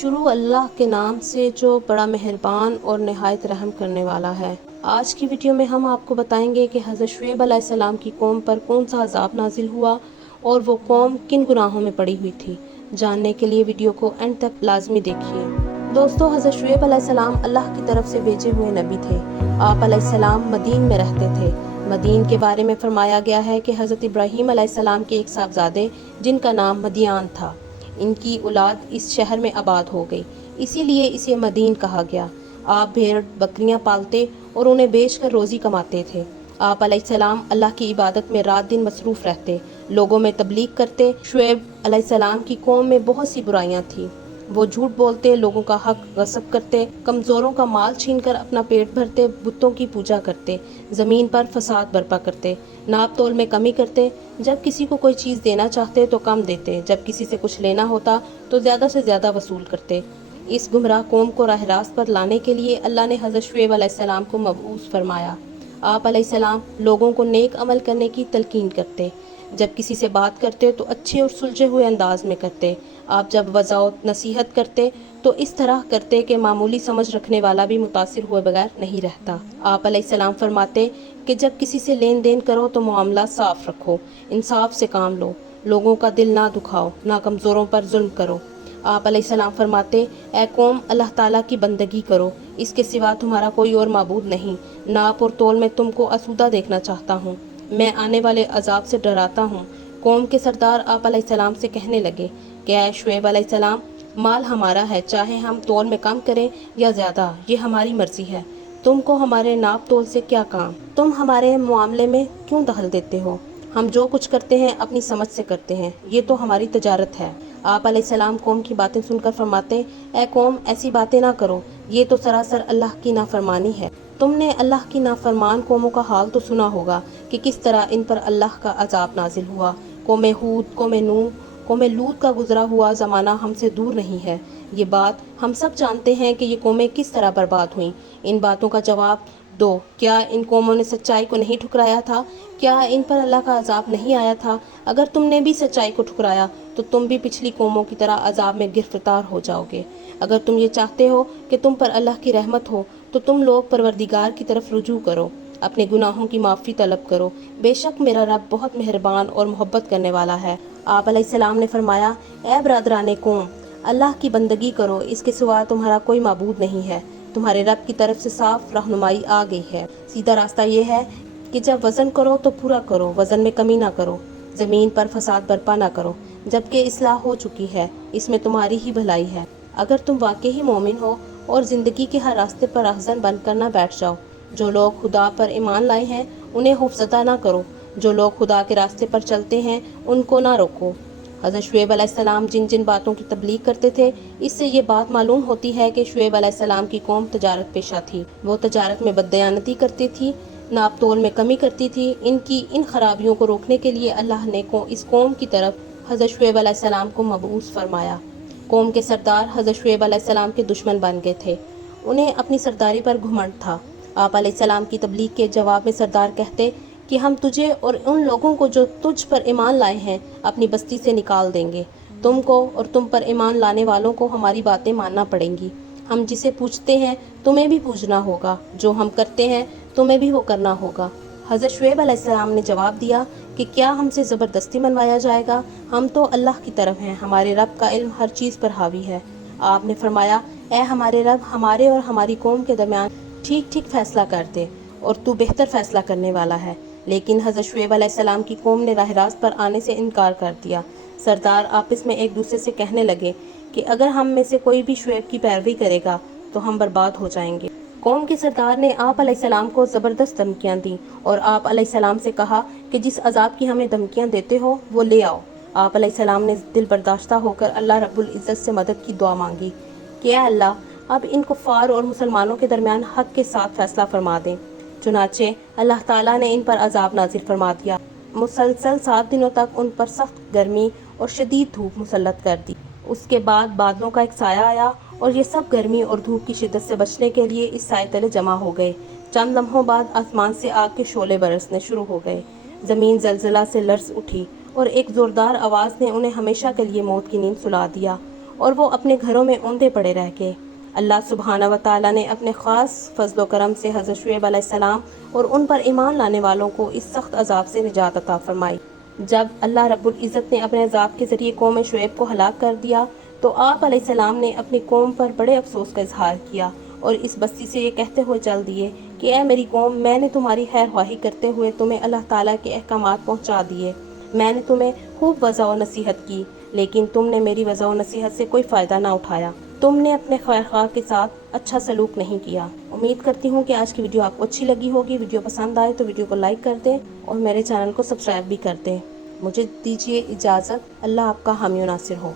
شروع اللہ کے نام سے جو بڑا مہربان اور نہایت رحم کرنے والا ہے۔ آج کی ویڈیو میں ہم آپ کو بتائیں گے کہ حضرت شعیب علیہ السلام کی قوم پر کون سا عذاب نازل ہوا اور وہ قوم کن گناہوں میں پڑی ہوئی تھی۔ جاننے کے لیے ویڈیو کو اینڈ تک لازمی دیکھیے۔ دوستو، حضرت شعیب علیہ السلام اللہ کی طرف سے بھیجے ہوئے نبی تھے۔ آپ علیہ السلام مدین میں رہتے تھے۔ مدین کے بارے میں فرمایا گیا ہے کہ حضرت ابراہیم علیہ السلام کے ایک صاحبزادے جن کا نام مدیان تھا، ان کی اولاد اس شہر میں آباد ہو گئی، اسی لیے اسے مدین کہا گیا۔ آپ بھیڑ بکریاں پالتے اور انہیں بیچ کر روزی کماتے تھے۔ آپ علیہ السلام اللہ کی عبادت میں رات دن مصروف رہتے، لوگوں میں تبلیغ کرتے۔ شعیب علیہ السلام کی قوم میں بہت سی برائیاں تھیں۔ وہ جھوٹ بولتے، لوگوں کا حق غصب کرتے، کمزوروں کا مال چھین کر اپنا پیٹ بھرتے، بتوں کی پوجا کرتے، زمین پر فساد برپا کرتے، ناپ تول میں کمی کرتے، جب کسی کو کوئی چیز دینا چاہتے تو کم دیتے، جب کسی سے کچھ لینا ہوتا تو زیادہ سے زیادہ وصول کرتے۔ اس گمراہ قوم کو راہ راست پر لانے کے لیے اللہ نے حضرت شعیب علیہ السلام کو مبعوث فرمایا۔ آپ علیہ السلام لوگوں کو نیک عمل کرنے کی تلقین کرتے، جب کسی سے بات کرتے تو اچھے اور سلجھے ہوئے انداز میں کرتے۔ آپ جب وضاحت نصیحت کرتے تو اس طرح کرتے کہ معمولی سمجھ رکھنے والا بھی متاثر ہوئے بغیر نہیں رہتا۔ آپ علیہ السلام فرماتے کہ جب کسی سے لین دین کرو تو معاملہ صاف رکھو، انصاف سے کام لو، لوگوں کا دل نہ دکھاؤ، نہ کمزوروں پر ظلم کرو۔ آپ علیہ السلام فرماتے، اے قوم، اللہ تعالیٰ کی بندگی کرو، اس کے سوا تمہارا کوئی اور معبود نہیں۔ ناپ اور تول میں تم کو آسودہ دیکھنا چاہتا ہوں، میں آنے والے عذاب سے ڈراتا ہوں۔ قوم کے سردار آپ علیہ السلام سے کہنے لگے کہ اے شعیب علیہ السلام، مال ہمارا ہے، چاہے ہم تول میں کم کریں یا زیادہ، یہ ہماری مرضی ہے، تم کو ہمارے ناپ تول سے کیا کام؟ تم ہمارے معاملے میں کیوں دخل دیتے ہو؟ ہم جو کچھ کرتے ہیں اپنی سمجھ سے کرتے ہیں، یہ تو ہماری تجارت ہے۔ آپ علیہ السلام قوم کی باتیں سن کر فرماتے، اے قوم، ایسی باتیں نہ کرو، یہ تو سراسر اللہ کی نافرمانی ہے۔ تم نے اللہ کی نافرمان قوموں کا حال تو سنا ہوگا کہ کس طرح ان پر اللہ کا عذاب نازل ہوا۔ قوم ہود، قوم نوح، قوم لوط کا گزرا ہوا زمانہ ہم سے دور نہیں ہے۔ یہ بات ہم سب جانتے ہیں کہ یہ قومیں کس طرح برباد ہوئیں۔ ان باتوں کا جواب دو، کیا ان قوموں نے سچائی کو نہیں ٹھکرایا تھا؟ کیا ان پر اللہ کا عذاب نہیں آیا تھا؟ اگر تم نے بھی سچائی کو ٹھکرایا تو تم بھی پچھلی قوموں کی طرح عذاب میں گرفتار ہو جاؤ گے۔ اگر تم یہ چاہتے ہو کہ تم پر اللہ کی رحمت ہو تو تم لوگ پروردگار کی طرف رجوع کرو، اپنے گناہوں کی معافی طلب کرو، بے شک میرا رب بہت مہربان اور محبت کرنے والا ہے۔ آپ علیہ السلام نے فرمایا، اے برادران قوم، اللہ کی بندگی کرو، اس کے سوا تمہارا کوئی معبود نہیں ہے۔ تمہارے رب کی طرف سے صاف رہنمائی آ گئی ہے۔ سیدھا راستہ یہ ہے کہ جب وزن کرو تو پورا کرو، وزن میں کمی نہ کرو، زمین پر فساد برپا نہ کرو، جبکہ اصلاح ہو چکی ہے، اس میں تمہاری ہی بھلائی ہے۔ اگر تم واقعی مومن ہو اور زندگی کے ہر راستے پر رہزن بن کر نہ بیٹھ جاؤ۔ جو لوگ خدا پر ایمان لائے ہیں انہیں خوفزدہ نہ کرو، جو لوگ خدا کے راستے پر چلتے ہیں ان کو نہ روکو۔ حضرت شعیب علیہ السلام جن جن باتوں کی تبلیغ کرتے تھے، اس سے یہ بات معلوم ہوتی ہے کہ شعیب علیہ السلام کی قوم تجارت پیشہ تھی۔ وہ تجارت میں بددیانتی کرتی تھی، ناپ تول میں کمی کرتی تھی۔ ان کی ان خرابیوں کو روکنے کے لیے اللہ نے اس قوم کی طرف حضرت شعیب علیہ السلام کو مبعوث فرمایا۔ قوم کے سردار حضرت شعیب علیہ السلام کے دشمن بن گئے تھے، انہیں اپنی سرداری پر گھمنڈ تھا۔ آپ علیہ السلام کی تبلیغ کے جواب میں سردار کہتے کہ ہم تجھے اور ان لوگوں کو جو تجھ پر ایمان لائے ہیں اپنی بستی سے نکال دیں گے۔ تم کو اور تم پر ایمان لانے والوں کو ہماری باتیں ماننا پڑیں گی۔ ہم جسے پوچھتے ہیں تمہیں بھی پوچھنا ہوگا، جو ہم کرتے ہیں تمہیں بھی وہ کرنا ہوگا۔ حضرت شعیب علیہ السلام نے جواب دیا کہ کیا ہم سے زبردستی منوایا جائے گا؟ ہم تو اللہ کی طرف ہیں، ہمارے رب کا علم ہر چیز پر حاوی ہے۔ آپ نے فرمایا، اے ہمارے رب، ہمارے اور ہماری قوم کے درمیان ٹھیک ٹھیک فیصلہ کر دے، اور تو بہتر فیصلہ کرنے والا ہے۔ لیکن حضرت شعیب علیہ السلام کی قوم نے راہ راست پر آنے سے انکار کر دیا۔ سردار آپس میں ایک دوسرے سے کہنے لگے کہ اگر ہم میں سے کوئی بھی شعیب کی پیروی کرے گا تو ہم برباد ہو جائیں گے۔ قوم کے سردار نے آپ علیہ السلام کو زبردست دھمکیاں دیں اور آپ علیہ السلام سے کہا کہ جس عذاب کی ہمیں دھمکیاں دیتے ہو وہ لے آؤ۔ آپ علیہ السلام نے دل برداشتہ ہو کر اللہ رب العزت سے مدد کی دعا مانگی کہ اے اللہ، اب ان کفار اور مسلمانوں کے درمیان حق کے ساتھ فیصلہ فرما دیں۔ چنانچہ اللہ تعالیٰ نے ان پر عذاب نازل فرما دیا، مسلسل 7 دنوں تک ان پر سخت گرمی اور شدید دھوپ مسلط کر دی۔ اس کے بعد بادلوں کا ایک سایہ آیا اور یہ سب گرمی اور دھوپ کی شدت سے بچنے کے لیے اس سائے تلے جمع ہو گئے۔ چند لمحوں بعد آسمان سے آگ کے شعلے برسنے شروع ہو گئے، زمین زلزلہ سے لرز اٹھی اور ایک زوردار آواز نے انہیں ہمیشہ کے لیے موت کی نیند سلا دیا، اور وہ اپنے گھروں میں اوندے پڑے رہ گئے۔ اللہ سبحانہ و تعالیٰ نے اپنے خاص فضل و کرم سے حضرت شعیب علیہ السلام اور ان پر ایمان لانے والوں کو اس سخت عذاب سے نجات عطا فرمائی۔ جب اللہ رب العزت نے اپنے عذاب کے ذریعے قوم شعیب کو ہلاک کر دیا تو آپ علیہ السلام نے اپنی قوم پر بڑے افسوس کا اظہار کیا اور اس بستی سے یہ کہتے ہوئے چل دیے کہ اے میری قوم، میں نے تمہاری خیر خواہی کرتے ہوئے تمہیں اللہ تعالیٰ کے احکامات پہنچا دیے، میں نے تمہیں خوب وعظ و نصیحت کی، لیکن تم نے میری وعظ و نصیحت سے کوئی فائدہ نہ اٹھایا، تم نے اپنے خیر خواہ کے ساتھ اچھا سلوک نہیں کیا۔ امید کرتی ہوں کہ آج کی ویڈیو آپ کو اچھی لگی ہوگی۔ ویڈیو پسند آئے تو ویڈیو کو لائک کر دیں اور میرے چینل کو سبسکرائب بھی کر دیں۔ مجھے دیجیے اجازت۔ اللہ آپ کا حامی و ناصر ہو۔